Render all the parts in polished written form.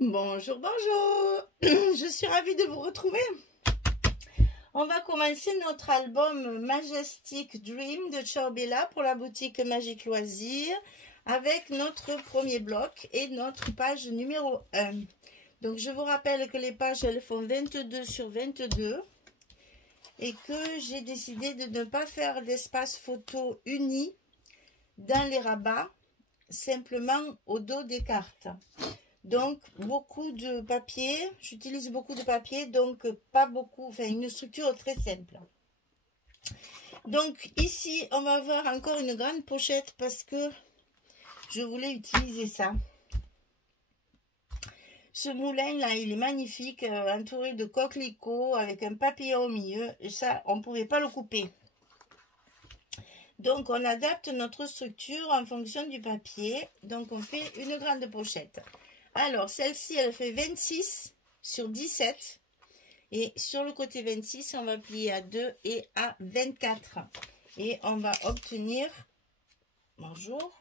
Bonjour, bonjour. Je suis ravie de vous retrouver. On va commencer notre album Majestic Dream de Ciao Bella pour la boutique Magique Loisirs avec notre premier bloc et notre page numéro 1. Donc je vous rappelle que les pages elles font 22 sur 22 et que j'ai décidé de ne pas faire d'espace photo uni dans les rabats, simplement au dos des cartes. Donc beaucoup de papier, j'utilise beaucoup de papier, donc pas beaucoup, enfin une structure très simple. Donc ici on va avoir encore une grande pochette parce que je voulais utiliser ça. Ce moulin là il est magnifique, entouré de coquelicots avec un papillon au milieu, et ça on ne pouvait pas le couper. Donc on adapte notre structure en fonction du papier, donc on fait une grande pochette. Alors, celle-ci, elle fait 26 sur 17. Et sur le côté 26, on va plier à 2 et à 24. Et on va obtenir... Bonjour.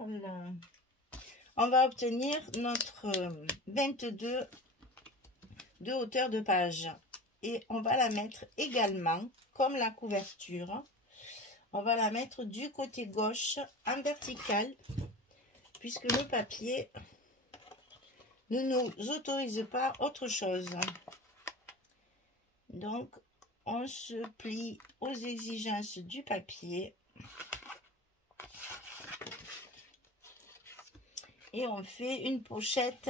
On va obtenir notre 22 de hauteur de page. Et on va la mettre également, comme la couverture, on va la mettre du côté gauche en vertical, puisque le papier ne nous autorise pas autre chose. Donc on se plie aux exigences du papier et on fait une pochette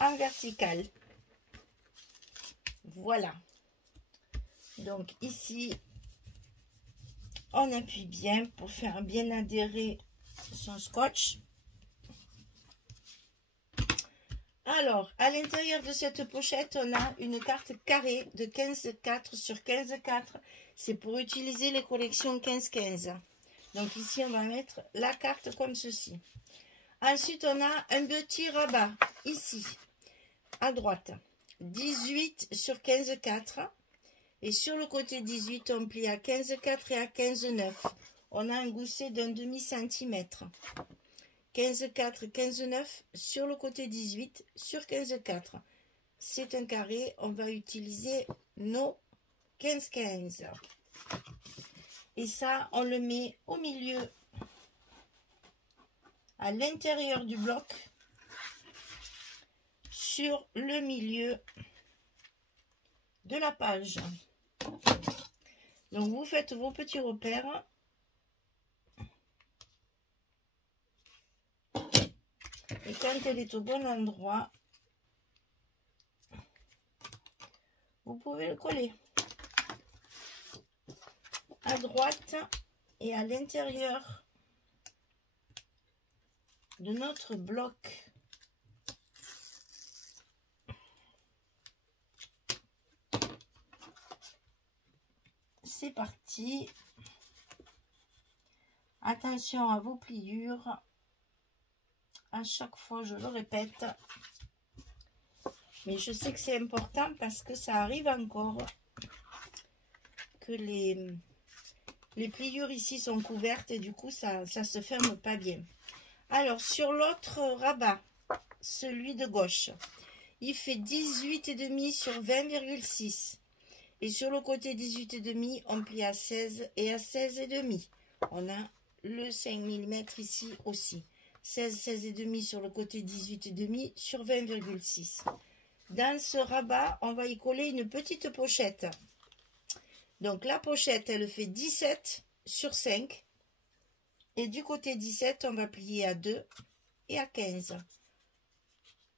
en verticale. Voilà, donc ici on appuie bien pour faire bien adhérer son scotch. Alors, à l'intérieur de cette pochette, on a une carte carrée de 15,4 sur 15,4. C'est pour utiliser les collections 15-15. Donc ici, on va mettre la carte comme ceci. Ensuite, on a un petit rabat, ici, à droite. 18 sur 15,4. Et sur le côté 18, on plie à 15,4 et à 15,9. On a un gousset d'un demi-centimètre. 15,4, 15,9 sur le côté 18 sur 15,4. C'est un carré, on va utiliser nos 15-15. Et ça, on le met au milieu, à l'intérieur du bloc, sur le milieu de la page. Donc, vous faites vos petits repères. Et quand elle est au bon endroit, vous pouvez le coller à droite et à l'intérieur de notre bloc. C'est parti. Attention à vos pliures. À chaque fois, je le répète. Mais je sais que c'est important parce que ça arrive encore que les pliures ici sont couvertes et du coup, ça se ferme pas bien. Alors, sur l'autre rabat, celui de gauche, il fait 18,5 sur 20,6. Et sur le côté 18,5, on plie à 16 et à 16,5. On a le 5 mm ici aussi. 16, 16,5 sur le côté 18,5 sur 20,6. Dans ce rabat, on va y coller une petite pochette. Donc la pochette, elle fait 17 sur 5. Et du côté 17, on va plier à 2 et à 15.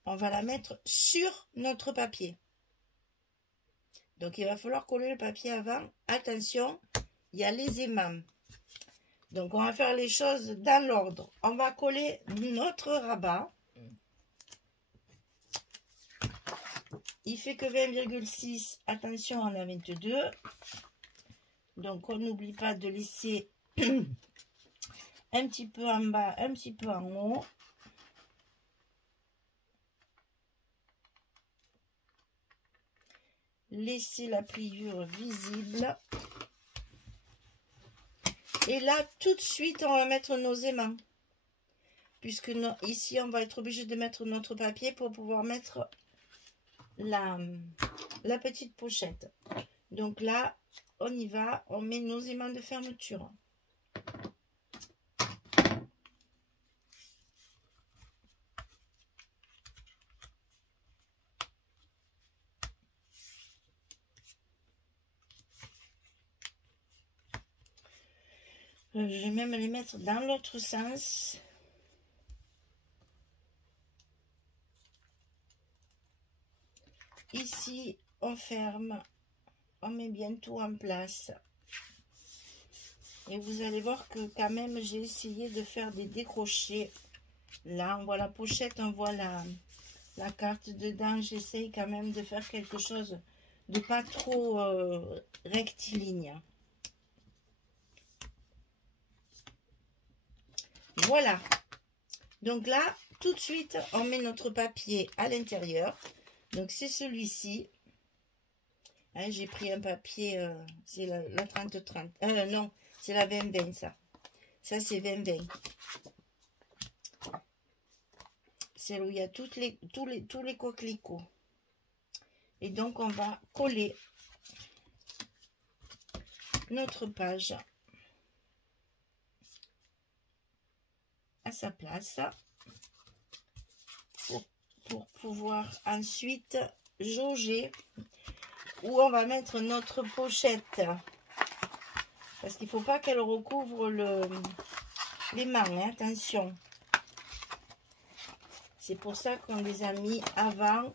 On va la mettre sur notre papier. Donc il va falloir coller le papier avant. Attention, il y a les aimants. Donc, on va faire les choses dans l'ordre. On va coller notre rabat. Il fait que 20,6. Attention, on a 22. Donc, on n'oublie pas de laisser un petit peu en bas, un petit peu en haut. Laissez la pliure visible. Et là, tout de suite, on va mettre nos aimants. puisque ici, on va être obligé de mettre notre papier pour pouvoir mettre la petite pochette. Donc là, on y va, on met nos aimants de fermeture. Je vais même les mettre dans l'autre sens. Ici, on ferme, on met bien tout en place. Et vous allez voir que quand même, j'ai essayé de faire des décrochés. Là, on voit la pochette, on voit la carte dedans. J'essaye quand même de faire quelque chose de pas trop rectiligne. Voilà. Donc là, tout de suite, on met notre papier à l'intérieur. Donc c'est celui-ci. Hein, j'ai pris un papier, c'est la 30-30. Non, c'est la 20-20 ça. Ça c'est 20-20. C'est où il y a tous les coquelicots. Et donc on va coller notre page à sa place pour pouvoir ensuite jauger où on va mettre notre pochette, parce qu'il ne faut pas qu'elle recouvre les mains, hein, attention. C'est pour ça qu'on les a mis avant,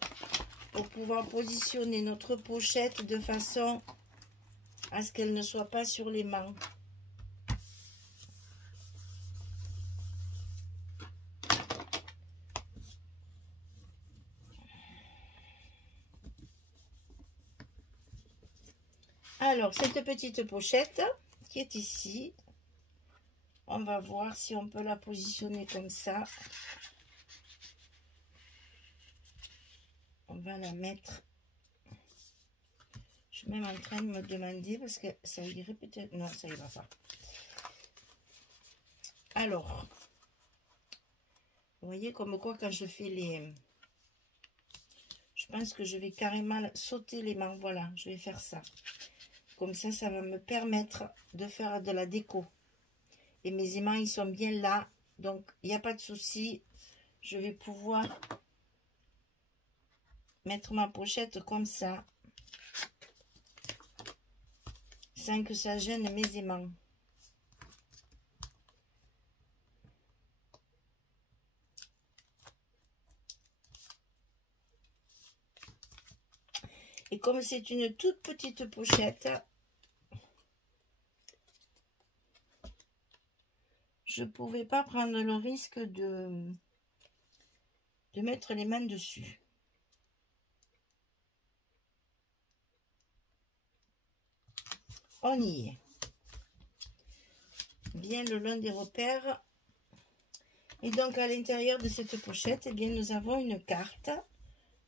pour pouvoir positionner notre pochette de façon à ce qu'elle ne soit pas sur les mains. Alors, cette petite pochette qui est ici, on va voir si on peut la positionner comme ça. On va la mettre. Je suis même en train de me demander, parce que ça irait peut-être... Non, ça ne va pas. Alors, vous voyez comme quoi quand je fais les... Je pense que je vais carrément sauter les mains. Voilà, je vais faire ça. Comme ça, ça va me permettre de faire de la déco. Et mes aimants, ils sont bien là. Donc, il n'y a pas de souci. Je vais pouvoir mettre ma pochette comme ça. Sans que ça gêne mes aimants. Et comme c'est une toute petite pochette, je ne pouvais pas prendre le risque de mettre les mains dessus. On y est. Bien le long des repères. Et donc à l'intérieur de cette pochette, eh bien, nous avons une carte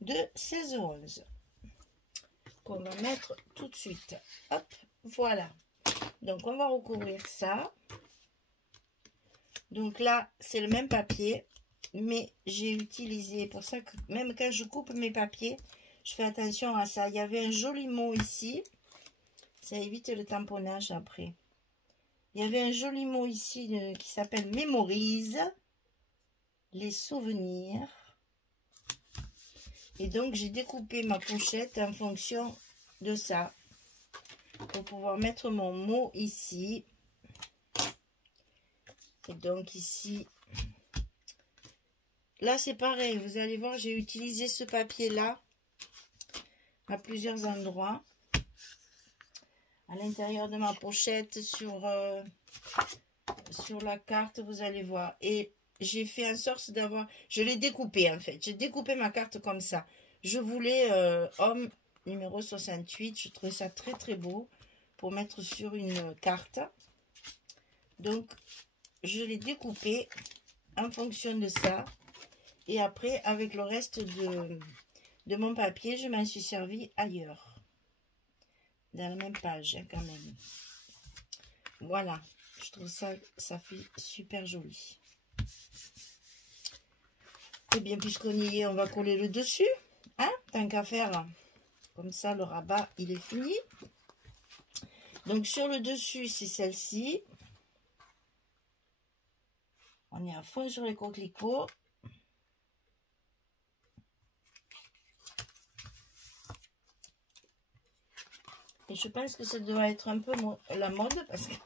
de 16-11 qu'on va mettre tout de suite. Hop, voilà. Donc on va recouvrir ça. Donc là, c'est le même papier, mais j'ai utilisé, pour ça que même quand je coupe mes papiers, je fais attention à ça. Il y avait un joli mot ici, ça évite le tamponnage après. Il y avait un joli mot ici qui s'appelle « Mémorise les souvenirs ». Et donc, j'ai découpé ma pochette en fonction de ça, pour pouvoir mettre mon mot ici. Et donc ici, là c'est pareil, vous allez voir, j'ai utilisé ce papier-là à plusieurs endroits. À l'intérieur de ma pochette, sur la carte, vous allez voir. Et j'ai fait en sorte d'avoir... Je l'ai découpé en fait. J'ai découpé ma carte comme ça. Je voulais homme numéro 68. Je trouvais ça très très beau pour mettre sur une carte. Donc, je l'ai découpé en fonction de ça. Et après, avec le reste de mon papier, je m'en suis servi ailleurs. Dans la même page, hein, quand même. Voilà. Je trouve ça fait super joli. Et bien, puisqu'on y est, on va coller le dessus. Hein, tant qu'à faire. Comme ça, le rabat, il est fini. Donc, sur le dessus, c'est celle-ci. On est à fond sur les coquelicots. Et je pense que ça doit être un peu la mode parce qu'il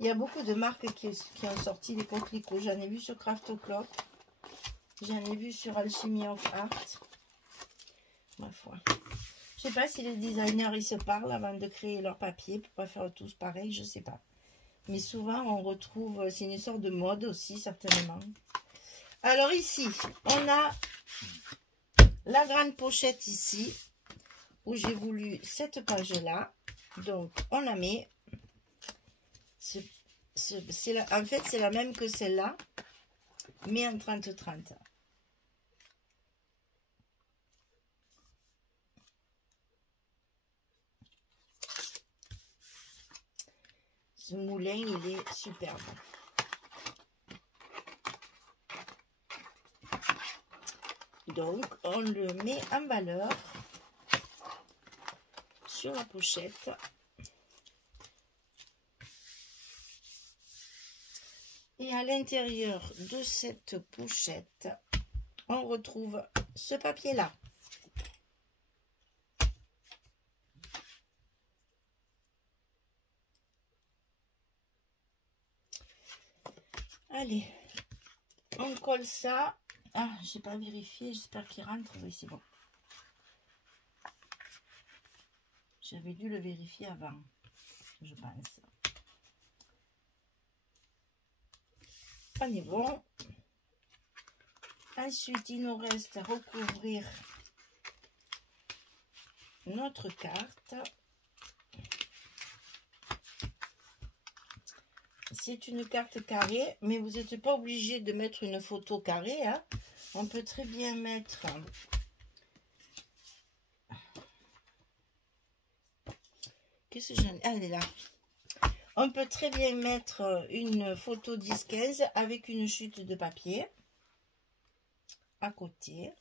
y a beaucoup de marques qui ont sorti des coquelicots. J'en ai vu sur Craft O'Clock. J'en ai vu sur Alchemy of Art. Ma foi. Je sais pas si les designers ils se parlent avant de créer leur papier pour pas faire tous pareil, je sais pas. Mais souvent on retrouve, c'est une sorte de mode aussi certainement. Alors ici, on a la grande pochette ici où j'ai voulu cette page là. Donc on la met. En fait c'est la même que celle-là, mais en 30-30. Ce moulin, il est superbe. Donc, on le met en valeur sur la pochette. Et à l'intérieur de cette pochette, on retrouve ce papier-là. Allez, on colle ça. Ah, j'ai pas vérifié, j'espère qu'il rentre. Oui, c'est bon. J'avais dû le vérifier avant, je pense. On est bon. Ensuite, il nous reste à recouvrir notre carte. C'est une carte carrée, mais vous n'êtes pas obligé de mettre une photo carrée. Hein. On peut très bien mettre... Qu'est-ce que j'en ai? Ah, elle est là. On peut très bien mettre une photo 10-15 avec une chute de papier à côté.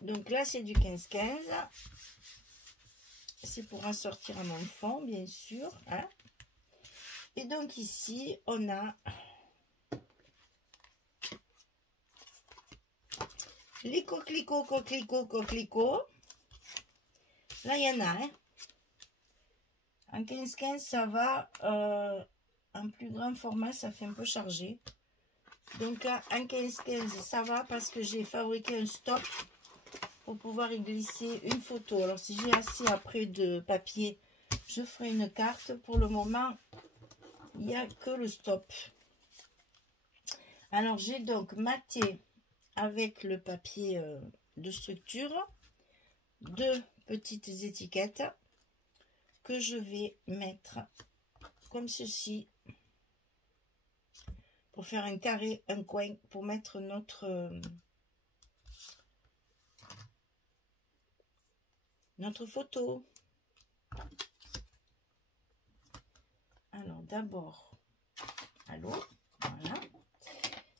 Donc là, c'est du 15-15. C'est pour en sortir à mon fond, bien sûr. Hein. Et donc ici, on a les coquelicots, coquelicots. Là, il y en a. Hein. En 15-15, ça va. En plus grand format, ça fait un peu chargé. Donc là, en 15-15, ça va parce que j'ai fabriqué un stop pour pouvoir y glisser une photo. Alors, si j'ai assez après de papier, je ferai une carte. Pour le moment, il n'y a que le stop. Alors, j'ai donc maté avec le papier de structure deux petites étiquettes que je vais mettre comme ceci pour faire un carré, un coin, pour mettre notre photo. Alors d'abord, voilà.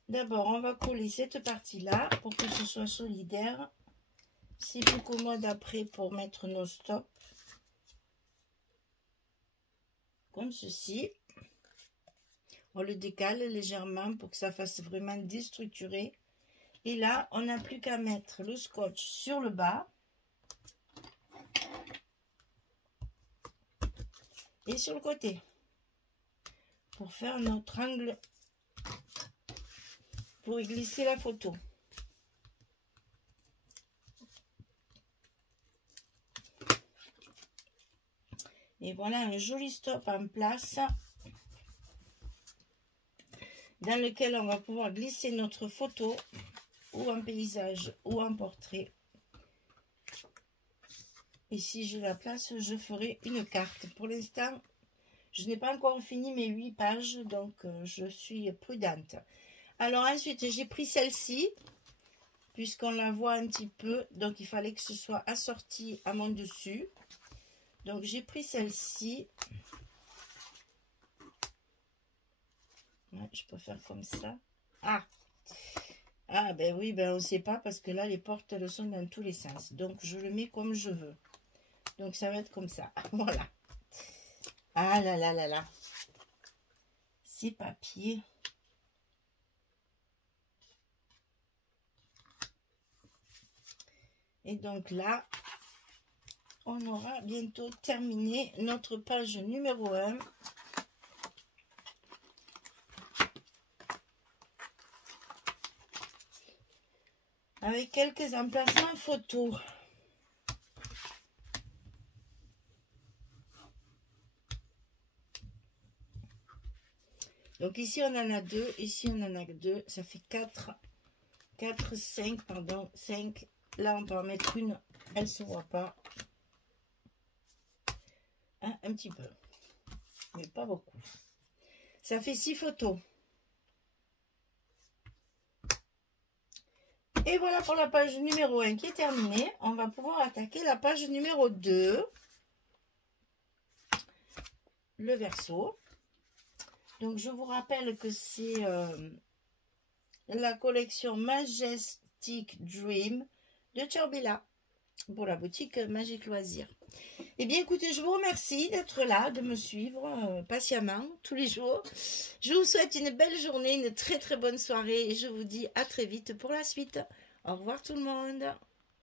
D'abord, on va coller cette partie-là pour que ce soit solidaire. C'est plus commode après pour mettre nos stops. Comme ceci. On le décale légèrement pour que ça fasse vraiment déstructuré. Et là, on n'a plus qu'à mettre le scotch sur le bas. Et sur le côté. Pour faire notre angle. Pour y glisser la photo. Et voilà un joli stop en place. Dans lequel on va pouvoir glisser notre photo. Ou en paysage ou en portrait. Et si j'ai la place, je ferai une carte. Pour l'instant, je n'ai pas encore fini mes 8 pages, donc je suis prudente. Alors ensuite, j'ai pris celle-ci. puisqu'on la voit un petit peu. Donc, il fallait que ce soit assorti à mon dessus. Donc, j'ai pris celle-ci. Ouais, je peux faire comme ça. Ah! Ah, ben oui, ben on ne sait pas parce que là, les portes, elles sont dans tous les sens. Donc, je le mets comme je veux. Donc, ça va être comme ça. Voilà. Ah là là là là. Ces papiers. Et donc là, on aura bientôt terminé notre page numéro 1. Avec quelques emplacements photos. Donc ici on en a 2, ici on en a 2, ça fait 4, 5, pardon, 5. Là on peut en mettre une, elle ne se voit pas. Hein, un petit peu, mais pas beaucoup. Ça fait 6 photos. Et voilà pour la page numéro 1 qui est terminée. On va pouvoir attaquer la page numéro 2. Le verso. Donc je vous rappelle que c'est la collection Majestic Dream de Turbilla pour la boutique Magique Loisirs. Eh bien écoutez, je vous remercie d'être là, de me suivre patiemment tous les jours. Je vous souhaite une belle journée, une très très bonne soirée et je vous dis à très vite pour la suite. Au revoir tout le monde.